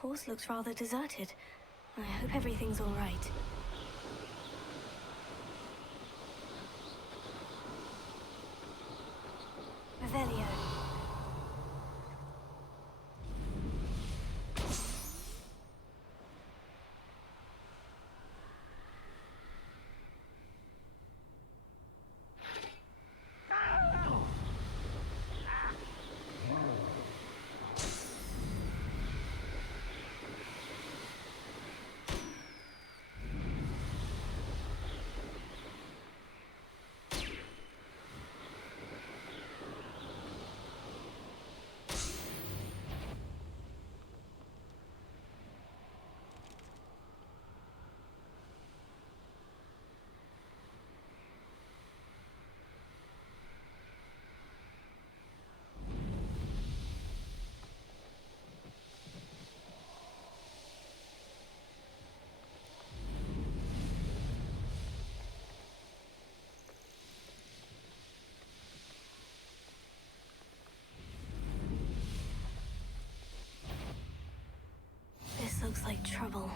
course looks rather deserted. I hope everything's all right. Revelio. This looks like trouble.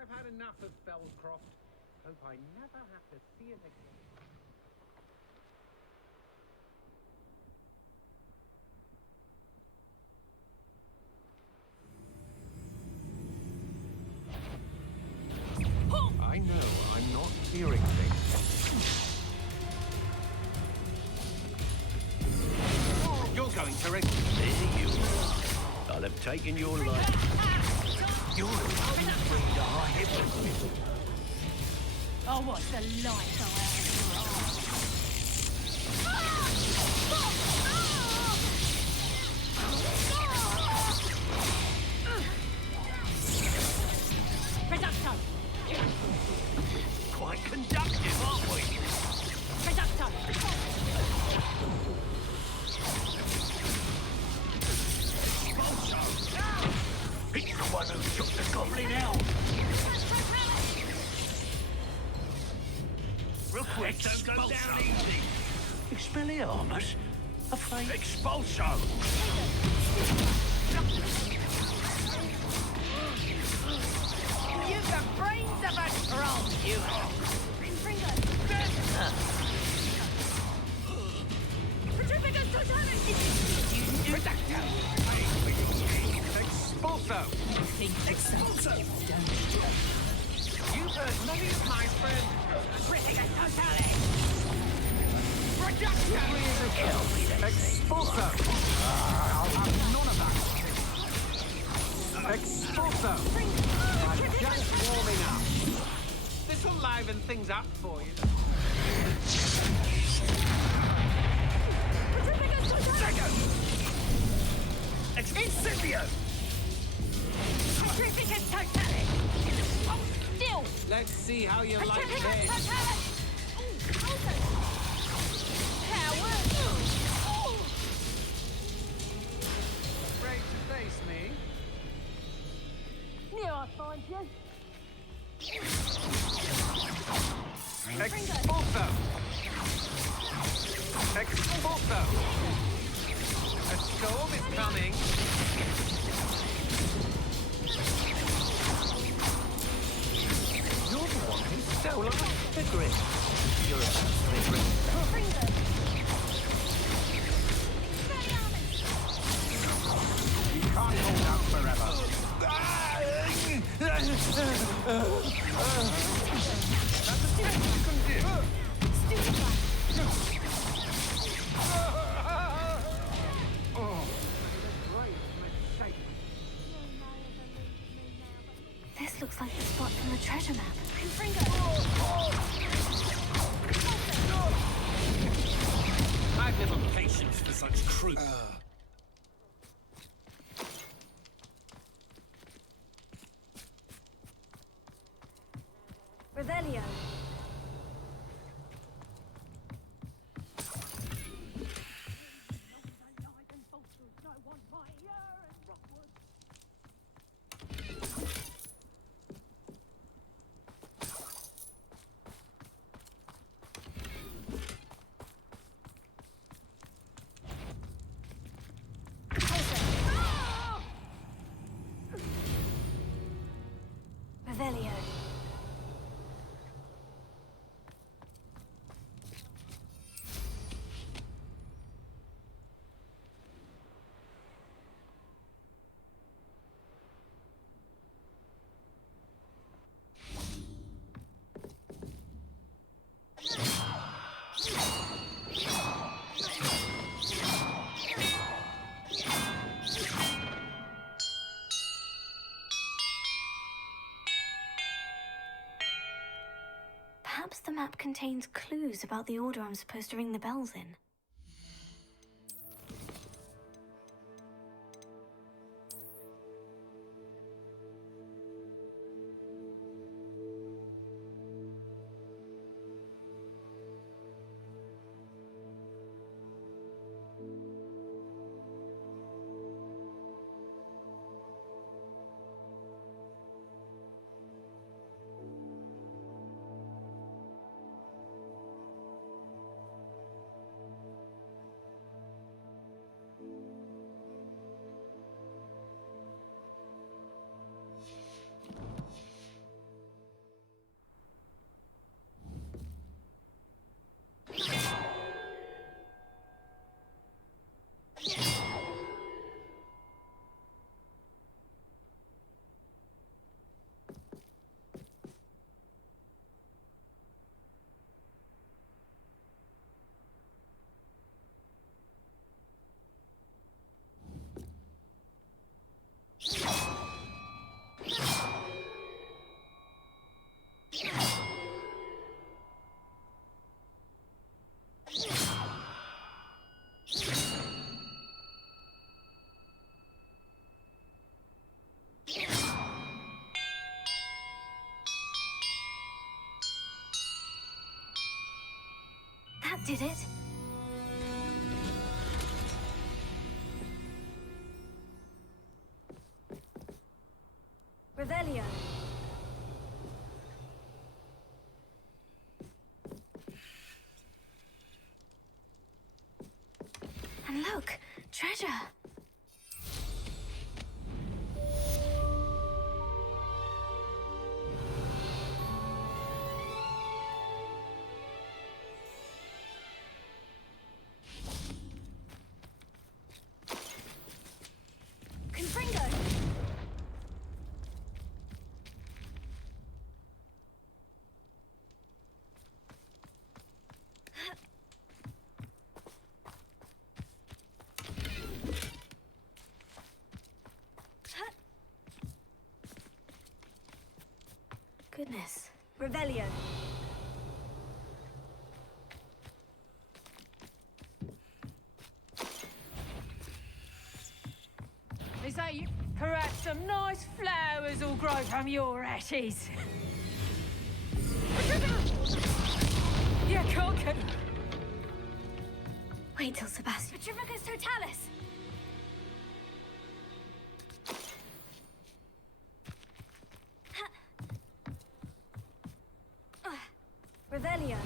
I've had enough of Fellcroft. Hope I never have to see it again. I know I'm not hearing things. You're going to There you are. I'll have taken your life. You're afraid of heaven. Oh, what's the light go out of your eyes? Reducto! Quite conductive, aren't we? Reducto! It's the one who took the goblin out. Request don't go down easy. Expelliarmus? Afraid? Expulso! You've the brains of a troll, you have. Petrificus totalis! Reducto! Expulso! Expulso! You've heard many of my friends. Petrificus totalis! Reducto! Expulso! I'll have none of that. Expulso! I'm just warming up. This'll liven things up for you. Petrificus totalis! Incipio! Petrificus totalis! Oh, still! Let's see how you like Petrificus this. totalis! Power! Afraid to face me? Here I find you. Expulso! Expulso! A storm is coming. You're the one who stole our cigarette. You're a cigarette. You can't hold out forever. That's a thing you can do. This This looks like the spot from the treasure map. I've little patience for such crude. Revelio. Revelio. Perhaps the map contains clues about the order I'm supposed to ring the bells in. That did it. Revelio. And look, treasure. Confringo. Goodness. Revelio. They say perhaps some nice flowers will grow from your ashes. Yeah, can't go. Wait till Sebastian. Petrificus Totalis! Revelio.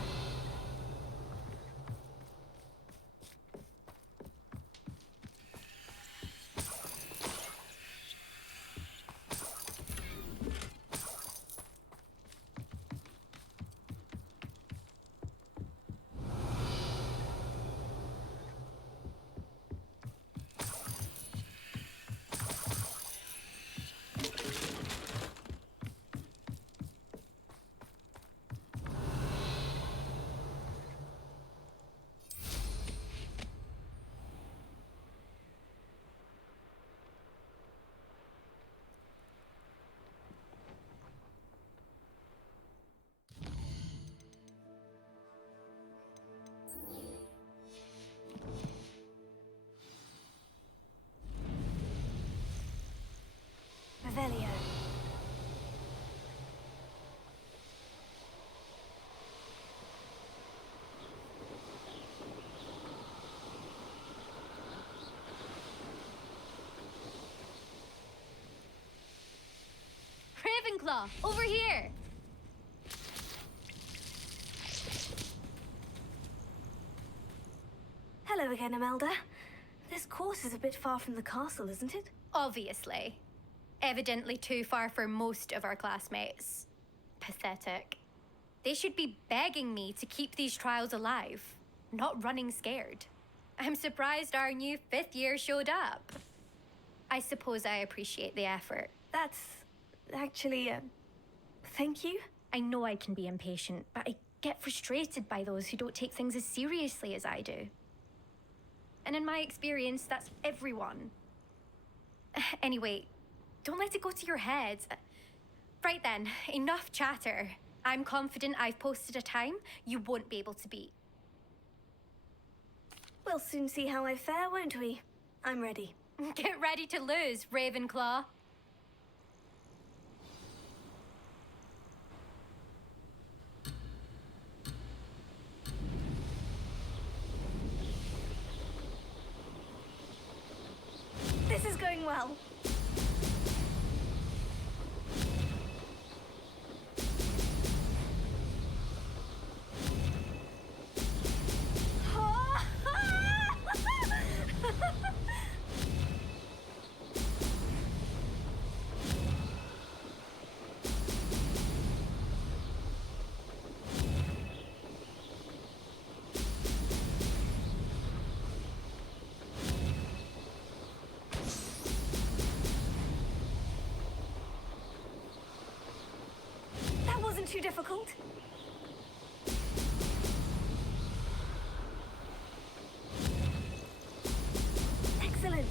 Ravenclaw, over here! Hello again, Imelda. This course is a bit far from the castle, isn't it? Obviously. Evidently too far for most of our classmates. Pathetic. They should be begging me to keep these trials alive, not running scared. I'm surprised our new 5th year showed up. I suppose I appreciate the effort. That's actually, thank you. I know I can be impatient, but I get frustrated by those who don't take things as seriously as I do. And in my experience, that's everyone. Anyway, don't let it go to your head. Right then, enough chatter. I'm confident I've posted a time you won't be able to beat. We'll soon see how I fare, won't we? I'm ready. Get ready to lose, Ravenclaw. This is going well. That wasn't too difficult. Excellent.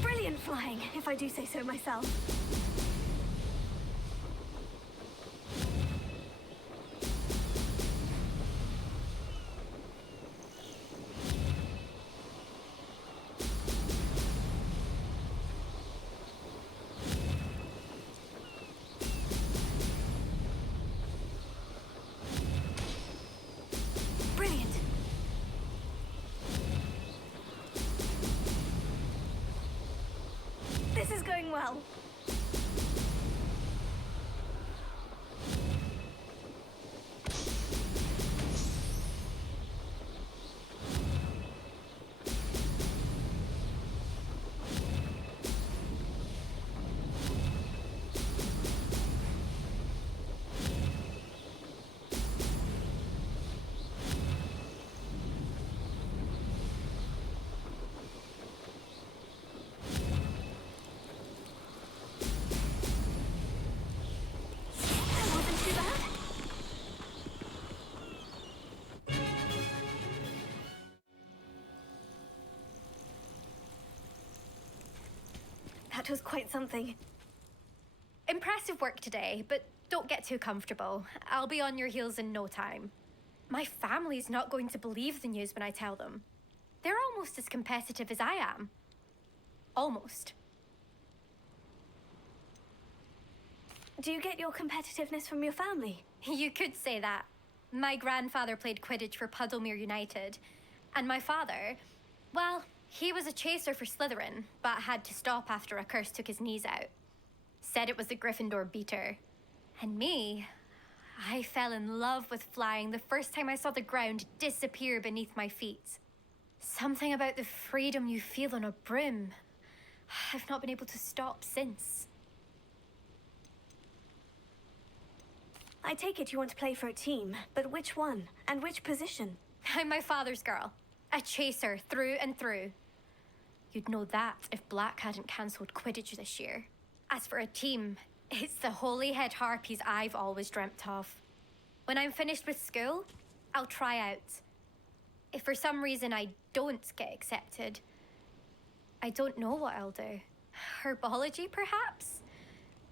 Brilliant flying, if I do say so myself. Brilliant. This is going well. That wasn't too bad. That was quite something. Impressive work today, but don't get too comfortable. I'll be on your heels in no time. My family's not going to believe the news when I tell them. They're almost as competitive as I am. Almost. Do you get your competitiveness from your family? You could say that. My grandfather played Quidditch for Puddlemere United. And my father, well, he was a chaser for Slytherin, but had to stop after a curse took his knees out. Said it was the Gryffindor beater. And me, I fell in love with flying the first time I saw the ground disappear beneath my feet. Something about the freedom you feel on a broom. I've not been able to stop since. I take it you want to play for a team, but which one? And which position? I'm my father's girl. A chaser through and through. You'd know that if Black hadn't cancelled Quidditch this year. As for a team, it's the Holyhead Harpies I've always dreamt of. When I'm finished with school, I'll try out. If for some reason I don't get accepted, I don't know what I'll do. Herbology, perhaps?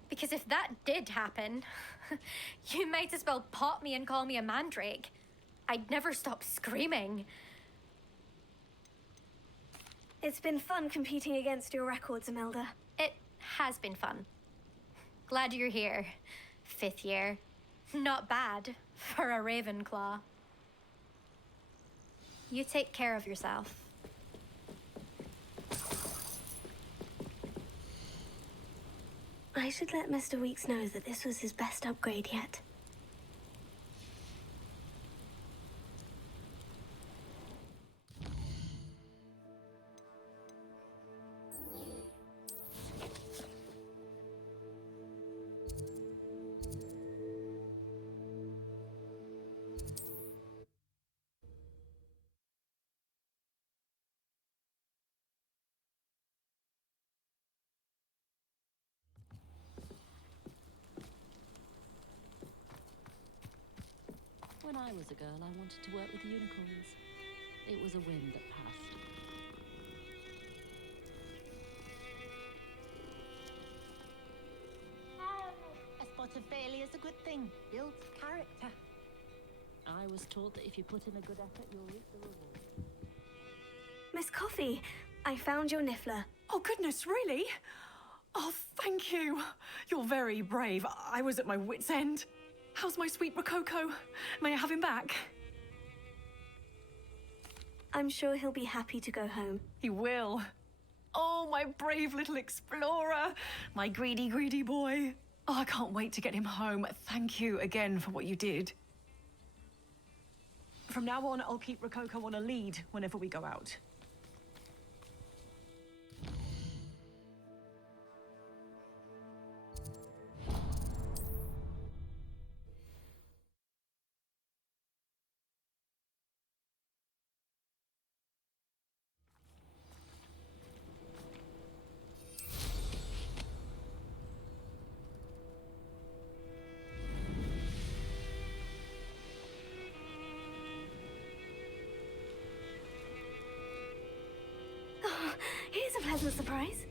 Because if that did happen, you might as well pop me and call me a mandrake. I'd never stop screaming. It's been fun competing against your records, Imelda. It has been fun. Glad you're here. 5th year. Not bad for a Ravenclaw. You take care of yourself. I should let Mr. Weeks know that this was his best upgrade yet. When I was a girl, I wanted to work with unicorns. It was a whim that passed. A spot of failure is a good thing. Builds character. I was taught that if you put in a good effort, you'll reap the reward. Miss Coffee, I found your niffler. Oh, goodness, really? Oh, thank you. You're very brave. I was at my wit's end. How's my sweet Rococo? May I have him back? I'm sure he'll be happy to go home. He will. Oh, my brave little explorer. My greedy, greedy boy. Oh, I can't wait to get him home. Thank you again for what you did. From now on, I'll keep Rococo on a lead whenever we go out. Here's a pleasant surprise.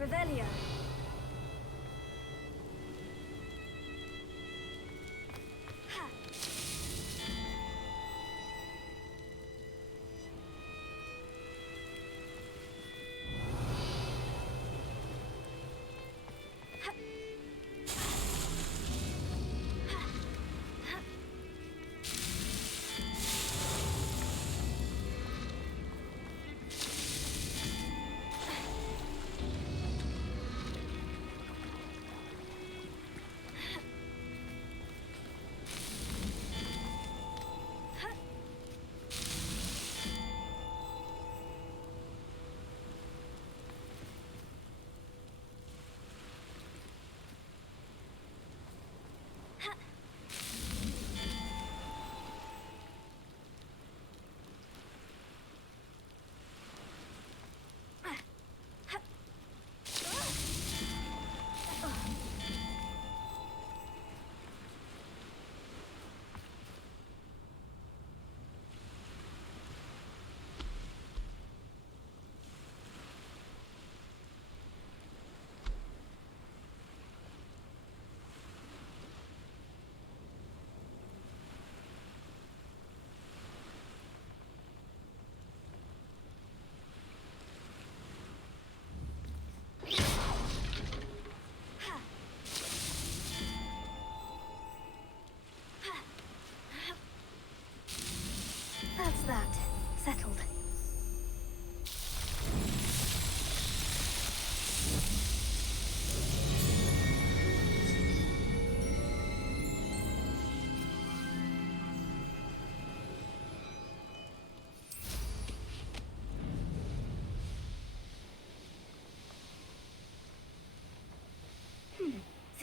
Revelio.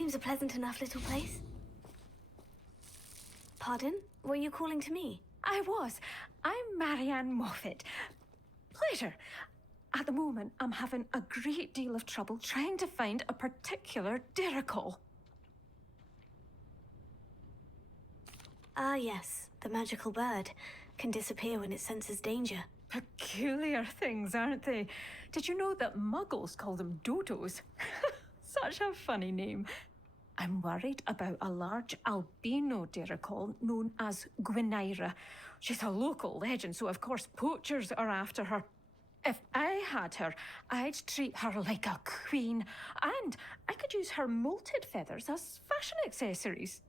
seems a pleasant enough little place. Pardon? Were you calling to me? I was. I'm Marianne Moffat. Pleasure. At the moment, I'm having a great deal of trouble trying to find a particular Diricol. Ah, yes. The magical bird can disappear when it senses danger. Peculiar things, aren't they? Did you know that muggles call them dodos? Such a funny name. I'm worried about a large albino Diricol known as Gwynaira. She's a local legend, so of course poachers are after her. If I had her, I'd treat her like a queen, and I could use her molted feathers as fashion accessories.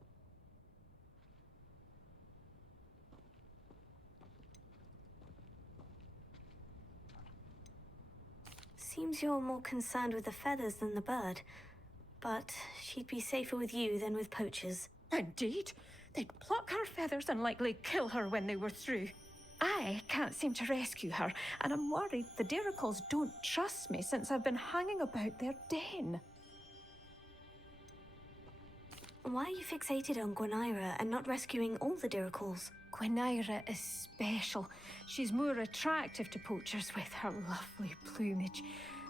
Seems you're more concerned with the feathers than the bird. But she'd be safer with you than with poachers. Indeed. They'd pluck her feathers and likely kill her when they were through. I can't seem to rescue her, and I'm worried the Diricols don't trust me since I've been hanging about their den. Why are you fixated on Gwynaira and not rescuing all the Diricols? Gwynaira is special. She's more attractive to poachers with her lovely plumage.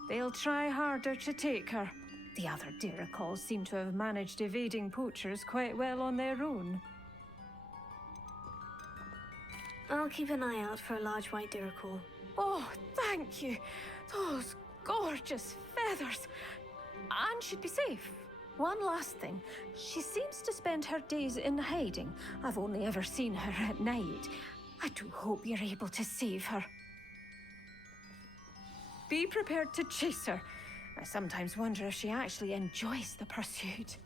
They'll try harder to take her. The other Diricols seem to have managed evading poachers quite well on their own. I'll keep an eye out for a large white Diricol. Oh, thank you. Those gorgeous feathers. And she'd be safe. One last thing. She seems to spend her days in hiding. I've only ever seen her at night. I do hope you're able to save her. Be prepared to chase her. I sometimes wonder if she actually enjoys the pursuit.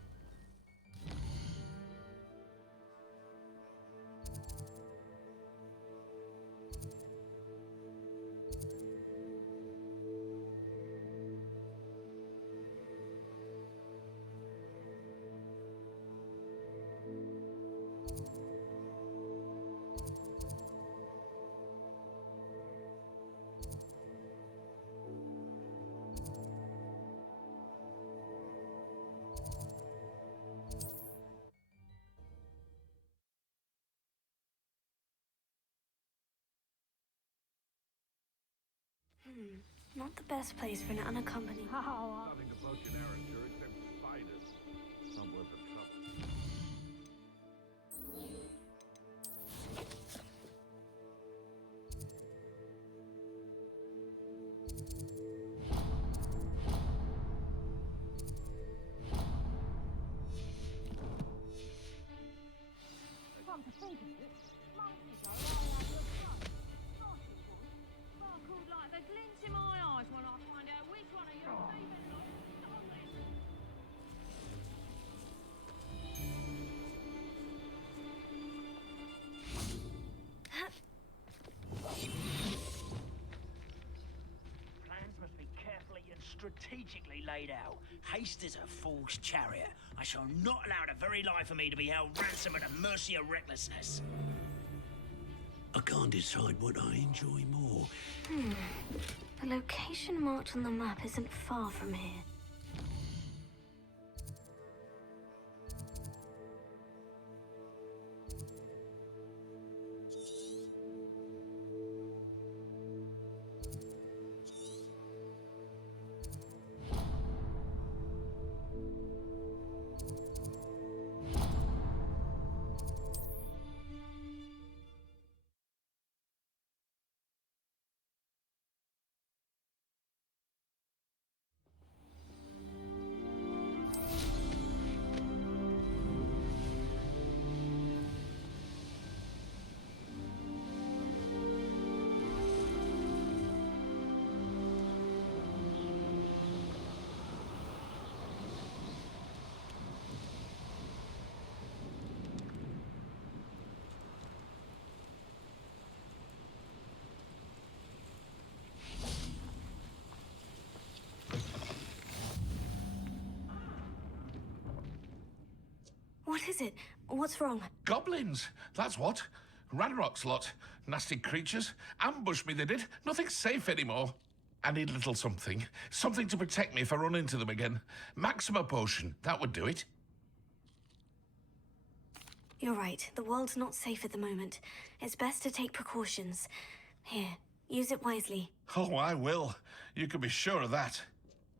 Not the best place for an unaccompanied... Nothing to post in Arranger except spiders. Not worth the trouble. Come to think of it, months ago I had a son. Naughty one. Sparkled like the glint in my eyes when I find out which one of your favourite lot stole it. Plans must be carefully and strategically laid out. Haste is a fool's chariot. I shall not allow the very life of me to be held ransom at the mercy of recklessness. I can't decide what I enjoy more. The location marked on the map isn't far from here. What is it? What's wrong? Goblins, that's what. Ranrock's lot. Nasty creatures. Ambushed me, they did. Nothing's safe anymore. I need a little something. Something to protect me if I run into them again. Maxima potion, that would do it. You're right. The world's not safe at the moment. It's best to take precautions. Here, use it wisely. Oh, I will. You can be sure of that.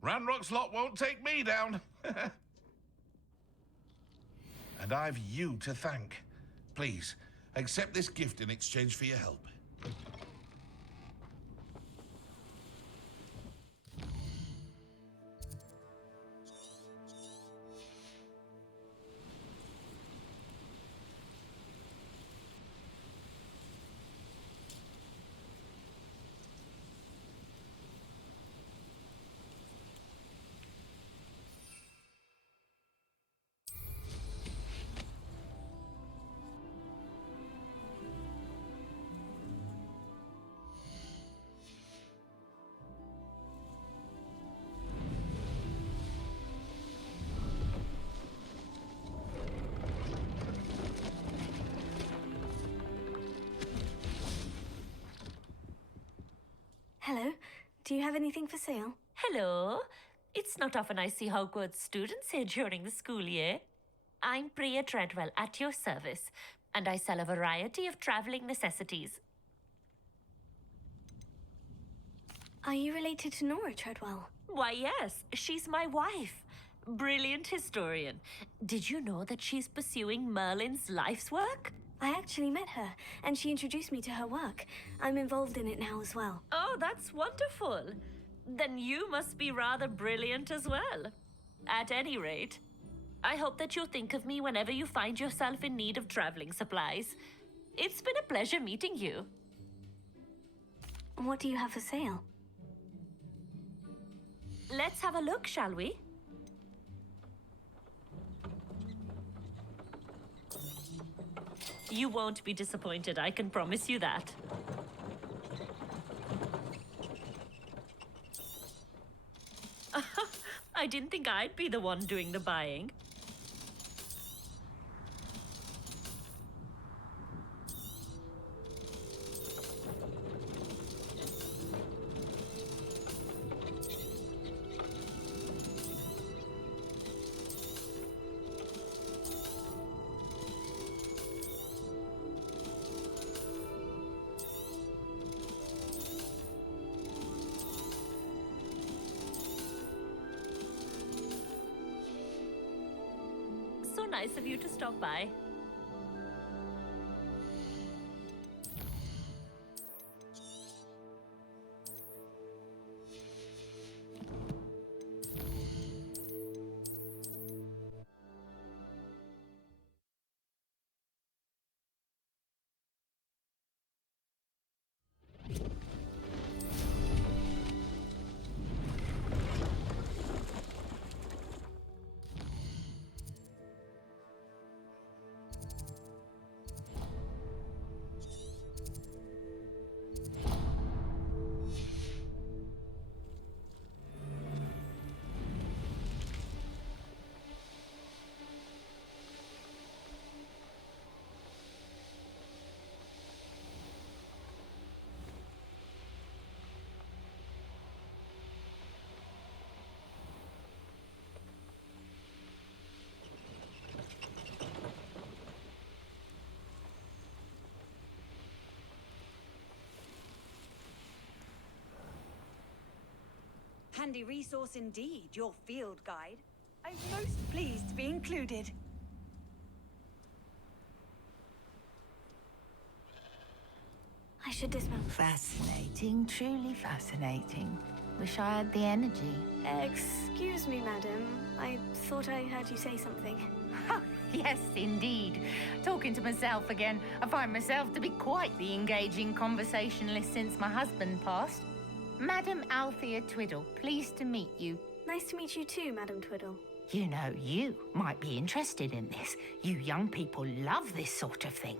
Ranrock's lot won't take me down. And I've you to thank. Please, accept this gift in exchange for your help. Hello. Do you have anything for sale? Hello. It's not often I see Hogwarts students here during the school year. I'm Priya Treadwell at your service, and I sell a variety of traveling necessities. Are you related to Nora Treadwell? Why, yes, she's my wife. Brilliant historian. Did you know that she's pursuing Merlin's life's work? I actually met her, and she introduced me to her work. I'm involved in it now as well. Oh, that's wonderful. Then you must be rather brilliant as well. At any rate, I hope that you'll think of me whenever you find yourself in need of traveling supplies. It's been a pleasure meeting you. What do you have for sale? Let's have a look, shall we? You won't be disappointed, I can promise you that. I didn't think I'd be the one doing the buying. So nice of you to stop by. Handy resource indeed, your field guide. I'm most pleased to be included. I should dismount. Fascinating, truly fascinating. Wish I had the energy. Excuse me, madam. I thought I heard you say something. Yes, indeed. Talking to myself again. I find myself to be quite the engaging conversationalist since my husband passed. Madam Althea Twiddle, pleased to meet you. Nice to meet you too, Madam Twiddle. You know, you might be interested in this. You young people love this sort of thing.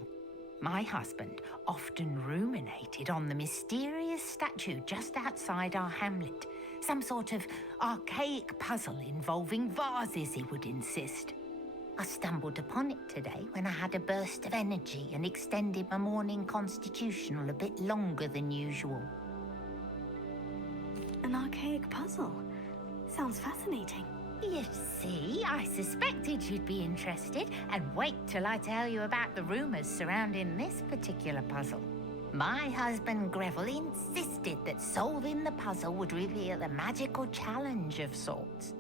My husband often ruminated on the mysterious statue just outside our hamlet. Some sort of archaic puzzle involving vases, he would insist. I stumbled upon it today when I had a burst of energy and extended my morning constitutional a bit longer than usual. An archaic puzzle. Sounds fascinating. You see, I suspected you'd be interested, and wait till I tell you about the rumours surrounding this particular puzzle. My husband Greville insisted that solving the puzzle would reveal a magical challenge of sorts.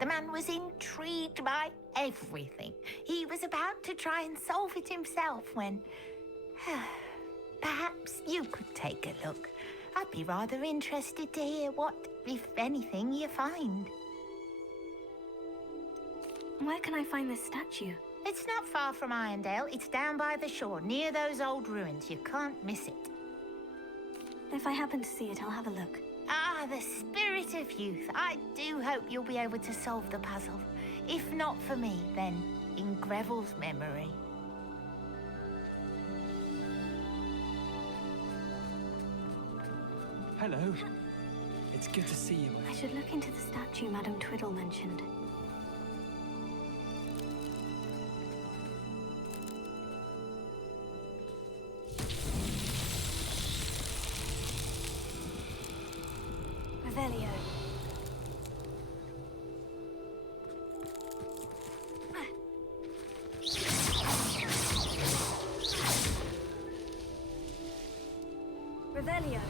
The man was intrigued by everything. He was about to try and solve it himself when... Perhaps you could take a look. I'd be rather interested to hear what, if anything, you find. Where can I find this statue? It's not far from Irondale. It's down by the shore, near those old ruins. You can't miss it. If I happen to see it, I'll have a look. Ah, the spirit of youth. I do hope you'll be able to solve the puzzle. If not for me, then in Greville's memory. Hello. It's good to see you. I should look into the statue Madame Twiddle mentioned. Revelio. Revelio.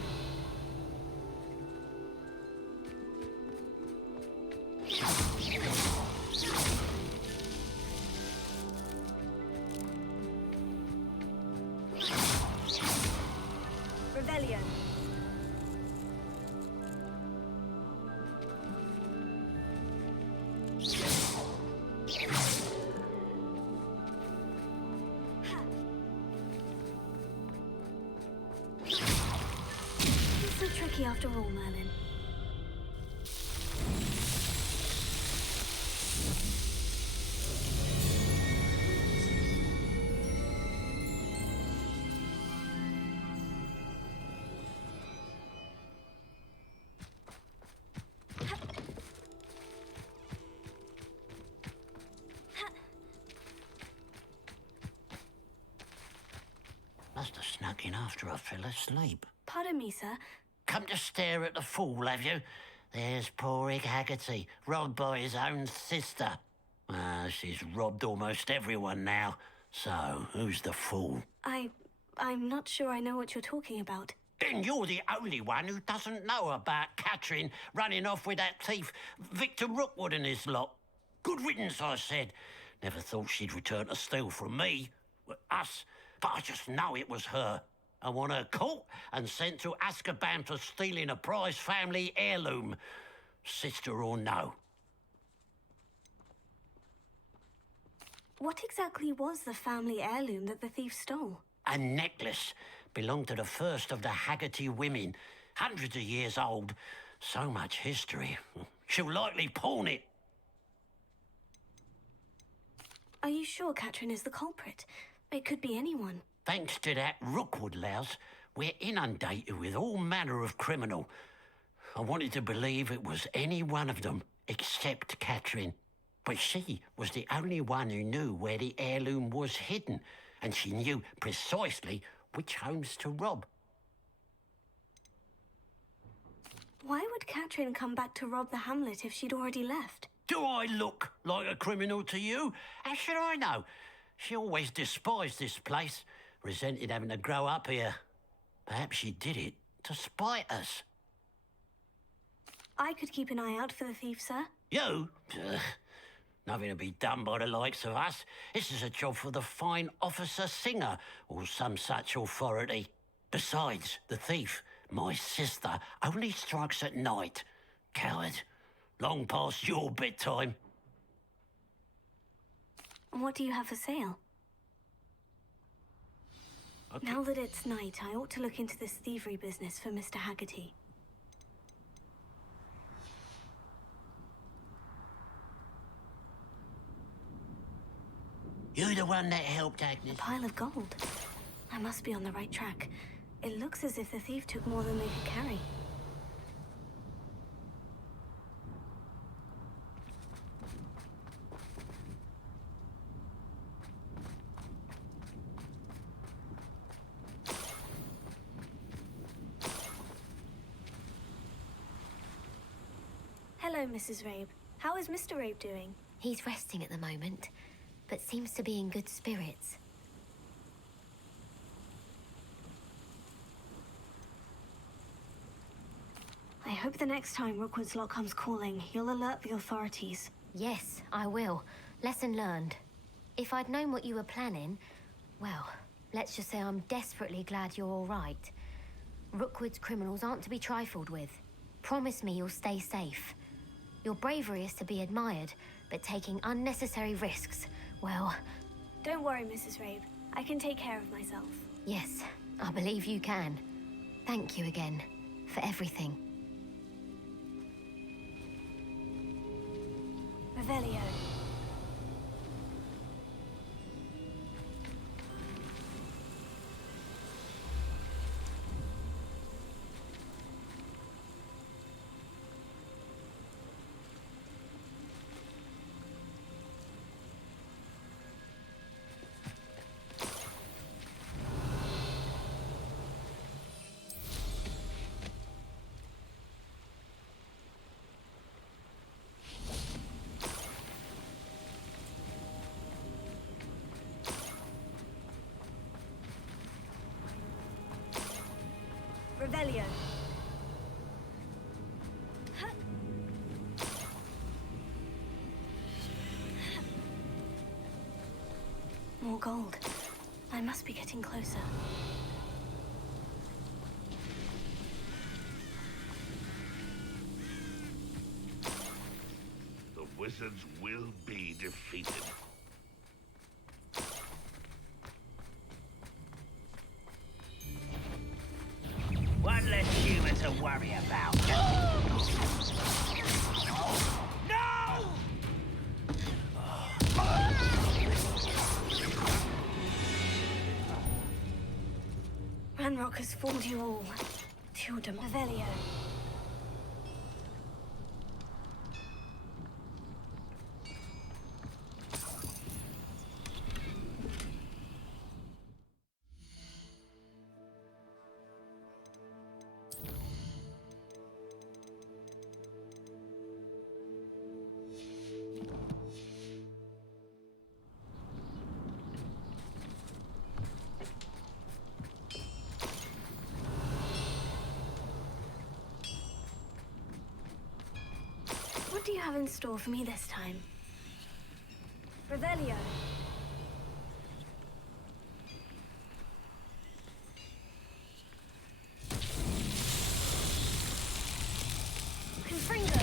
Revelio. It's so tricky after all, Merlin. Must have snuck in after I fell asleep. Pardon me, sir. Come to stare at the fool, have you? There's poor Ig Haggerty, robbed by his own sister. She's robbed almost everyone now. So, who's the fool? I'm not sure I know what you're talking about. Then you're the only one who doesn't know about Catherine running off with that thief, Victor Rookwood and his lot. Good riddance, I said. Never thought she'd return to steal from me. Us. But I just know it was her. I want her caught and sent to Azkaban for stealing a prize family heirloom. Sister or no. What exactly was the family heirloom that the thief stole? A necklace. Belonged to the first of the Haggerty women. Hundreds of years old. So much history. She'll likely pawn it. Are you sure Catherine is the culprit? It could be anyone. Thanks to that Rookwood louse, we're inundated with all manner of criminal. I wanted to believe it was any one of them, except Catherine. But she was the only one who knew where the heirloom was hidden, and she knew precisely which homes to rob. Why would Catherine come back to rob the hamlet if she'd already left? Do I look like a criminal to you? How should I know? She always despised this place, resented having to grow up here. Perhaps she did it to spite us. I could keep an eye out for the thief, sir. You? Ugh. Nothing to be done by the likes of us. This is a job for the fine officer Singer, or some such authority. Besides, the thief, my sister, only strikes at night. Coward. Long past your bedtime. What do you have for sale? Okay. Now that it's night, I ought to look into this thievery business for Mr. Haggerty. You the one that helped Agnes? A pile of gold. I must be on the right track. It looks as if the thief took more than they could carry. Hello, Mrs. Rabe. How is Mr. Rabe doing? He's resting at the moment, but seems to be in good spirits. I hope the next time Rookwood's Lot comes calling, you'll alert the authorities. Yes, I will. Lesson learned. If I'd known what you were planning, well, let's just say I'm desperately glad you're all right. Rookwood's criminals aren't to be trifled with. Promise me you'll stay safe. Your bravery is to be admired, but taking unnecessary risks, well... Don't worry, Mrs. Rabe. I can take care of myself. Yes, I believe you can. Thank you again for everything. Revelio. Revelio. More gold. I must be getting closer. The wizards will be defeated. One less human to worry about. No! Ranrock has fooled you all. To your Revelio. What do you have in store for me this time? Revelio. Confringo.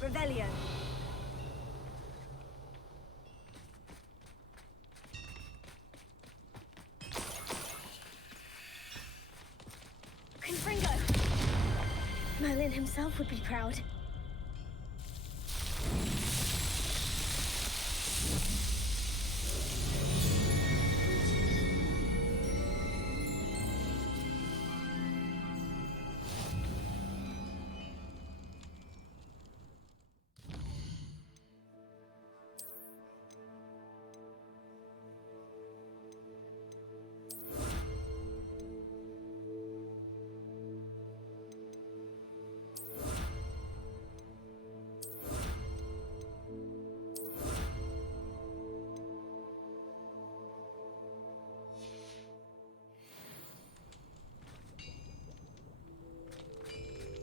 Revelio. Confringo. Merlin himself would be proud.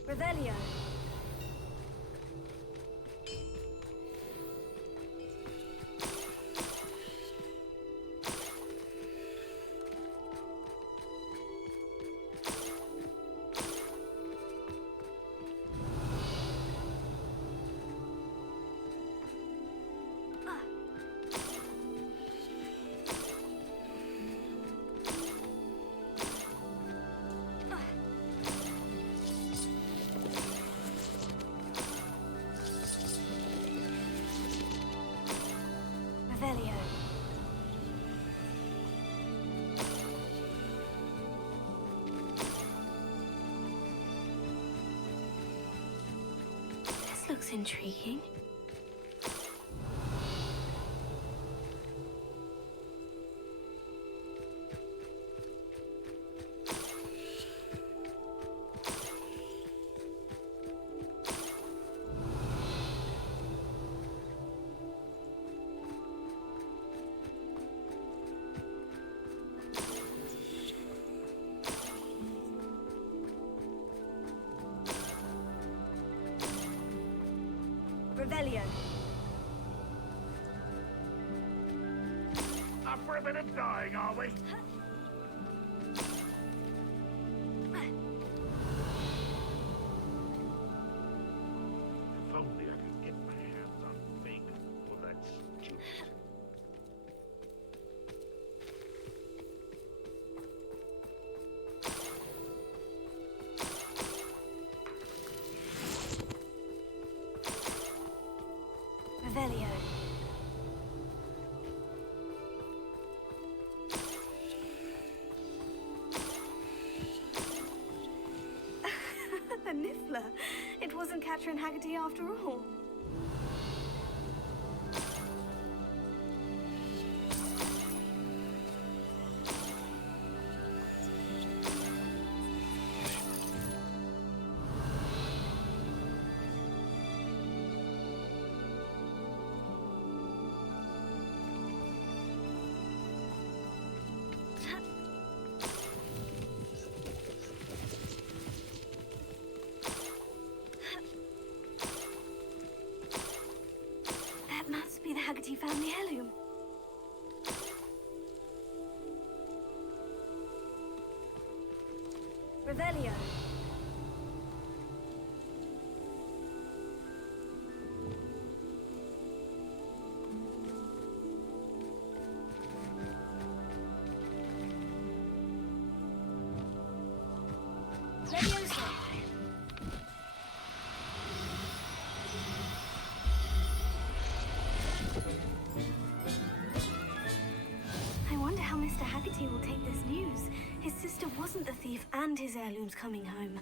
Revelio. Revelio. This looks intriguing. Revelio. Up for a bit of dying, are we? If only I could get my hands on Big for that stupid. Revelio. A Niffler. It wasn't Catherine Haggerty after all. That must be the Haggerty family heirloom. Revelio. Leviosa. I wonder how Mr. Haggerty will take this news. His sister wasn't the thief and his heirloom's coming home.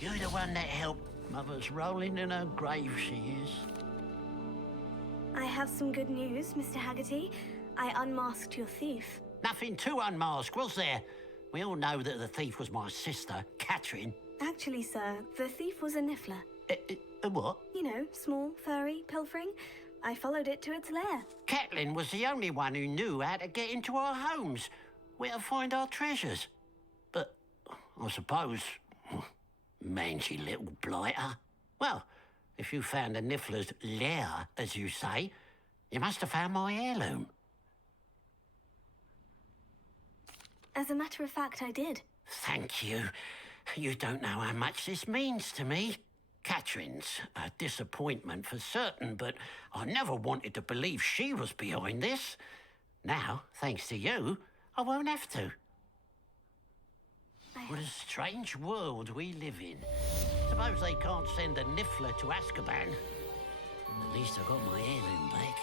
You're the one that helped Mother's rolling in her grave, she is. I have some good news, Mr. Haggerty. I unmasked your thief. Nothing to unmask, was there? We all know that the thief was my sister, Catherine. Actually, sir, the thief was a Niffler. A what? You know, small, furry, pilfering. I followed it to its lair. Catelyn was the only one who knew how to get into our homes, where to find our treasures. But I suppose, mangy little blighter. Well, if you found the Niffler's lair, as you say, you must have found my heirloom. As a matter of fact, I did. Thank you. You don't know how much this means to me. Catherine's a disappointment for certain, but I never wanted to believe she was behind this. Now, thanks to you, I won't have to. What a strange world we live in. Suppose they can't send a Niffler to Azkaban. At least I got my heirloom back.